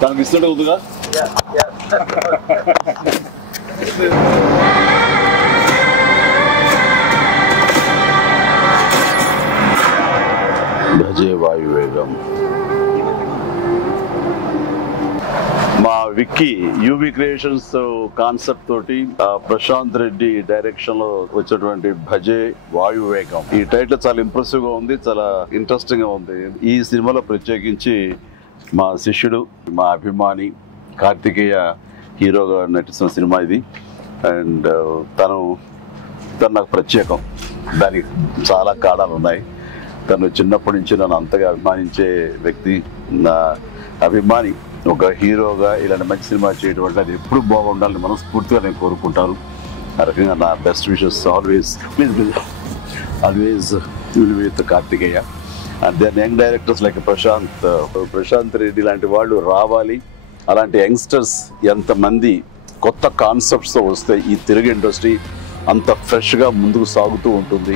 తనకి ఇస్తుంటే ఉందిగా. భజే వాయువేగం. మా విక్కీ యూవి క్రియేషన్స్ కాన్సెప్ట్ తోటి ప్రశాంత్ రెడ్డి డైరెక్షన్ లో వచ్చినటువంటి భజే వాయువేగం. ఈ టైటిల్ చాలా ఇంప్రెసివ్ గా ఉంది, చాలా ఇంట్రెస్టింగ్ గా ఉంది. ఈ సినిమాలో ప్రత్యేకించి మా శిష్యుడు, మా అభిమాని కార్తికేయ హీరోగా నటిస్తున్న సినిమా ఇది. అండ్ తను నాకు ప్రత్యేకం. దానికి చాలా కారణాలు ఉన్నాయి. తను చిన్నప్పటి నుంచి నన్ను అంతగా అభిమానించే వ్యక్తి, నా అభిమాని. ఒక హీరోగా ఇలాంటి మంచి సినిమా చేయడం వల్ల అది ఎప్పుడు బాగుండాలని మనస్ఫూర్తిగా నేను కోరుకుంటాను. ఆ రకంగా నా best wishes always with Karthikeya. And then young directors like Prashanth Reddy లాంటి వాళ్ళు రావాలి. అలాంటి యంగ్స్టర్స్ ఎంతమంది కొత్త కాన్సెప్ట్స్తో వస్తే ఈ తెలుగు ఇండస్ట్రీ అంత ఫ్రెష్గా ముందుకు సాగుతూ ఉంటుంది.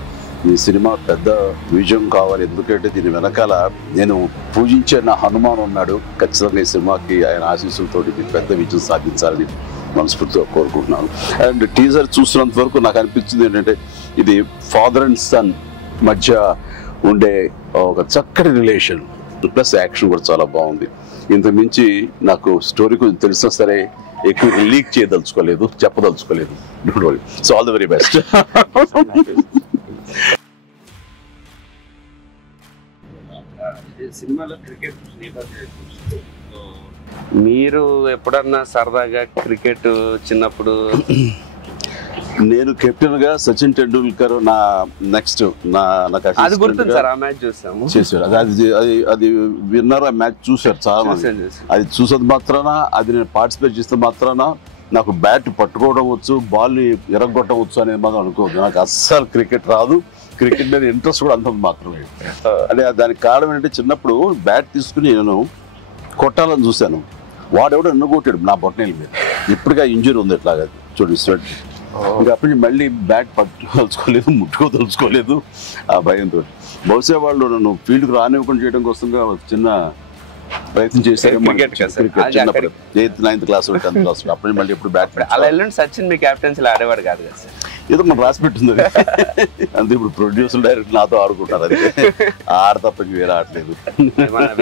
ఈ సినిమా పెద్ద విజయం కావాలి. ఎందుకంటే దీని వెనకాల నేను పూజించే నా హనుమాన్ ఉన్నాడు. ఖచ్చితంగా ఈ సినిమాకి ఆయన ఆశీస్సులతో పెద్ద విజయం సాధించాలని మనస్ఫూర్తిగా కోరుకుంటున్నాను. అండ్ టీజర్ చూసినంత వరకు నాకు అనిపించింది ఏంటంటే ఇది ఫాదర్ అండ్ సన్ మధ్య ఉండే ఒక చక్కటి రిలేషన్, ప్లస్ యాక్షన్ కూడా చాలా బాగుంది. ఇంతకు మించి నాకు స్టోరీ కొంచెం తెలిసినా సరే ఎక్కువ లీక్ చేయదలుచుకోలేదు, చెప్పదలుచుకోలేదు. Don't worry. So all the very best. మీరు ఎప్పుడన్నా సరదాగా క్రికెట్ చిన్నప్పుడు? నేను కెప్టెన్ గా సచిన్ టెండూల్కర్ నా నెక్స్ట్ అది గుర్తుంది సార్. ఆ మ్యాచ్ చూసాము, చేశారు. అది విన్నర్. ఆ మ్యాచ్ చూశారు చాలా మంది. అది చూసేది మాత్రాన, అది నేను పార్టిసిపేట్ చేస్తే మాత్రాన నాకు బ్యాట్ పట్టుకోవడం వచ్చు, బాల్ ఎరగొట్టవచ్చు అనేది మాత్రం అనుకోవద్దు. నాకు అస్సలు క్రికెట్ రాదు. క్రికెట్ మీద ఇంట్రెస్ట్ కూడా అంత మాత్రమే. అంటే దానికి కారణం ఏంటంటే చిన్నప్పుడు బ్యాట్ తీసుకుని నేను కొట్టాలని చూశాను. వాడెవడో నన్ను కొట్టాడు నా బొట్టనేల మీద. ఇప్పటికే ఇంజరీ ఉంది ఇట్లాగా చూడు స్వెట్. ఇంకా అప్పటి నుంచి మళ్ళీ బ్యాట్ పట్టుకోదలుచుకోలేదు, ముట్టుకోదలుచుకోలేదు ఆ భయంతో. బహుశా వాళ్ళు నన్ను ఫీల్డ్కి రానివ్వకుండా చేయడం కోసంగా చిన్న ప్రయత్నం చేశారు. చిన్నప్పుడు 8th 9th class 10th class అప్పటి మళ్ళీ ఎప్పుడు బ్యాట్. అలా వెళ్ళండి. సచిన్ మీ క్యాప్టెన్సీలో ఆడేవాడు కాదు కదా సార్? ఏదో మనం రాసి పెట్టింది అంతే. ఇప్పుడు ప్రొడ్యూసర్ డైరెక్ట్ నాతో ఆడుకుంటారు. అది ఆడ తప్ప వేరే ఆడలేదు.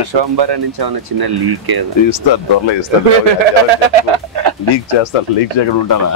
విశ్వంబర నుంచి ఏమన్నా చిన్న లీక్ ఇస్తారు, త్వరలో ఇస్తారు. లీక్ చేస్తాను, లీక్ చేయకుండా ఉంటానా?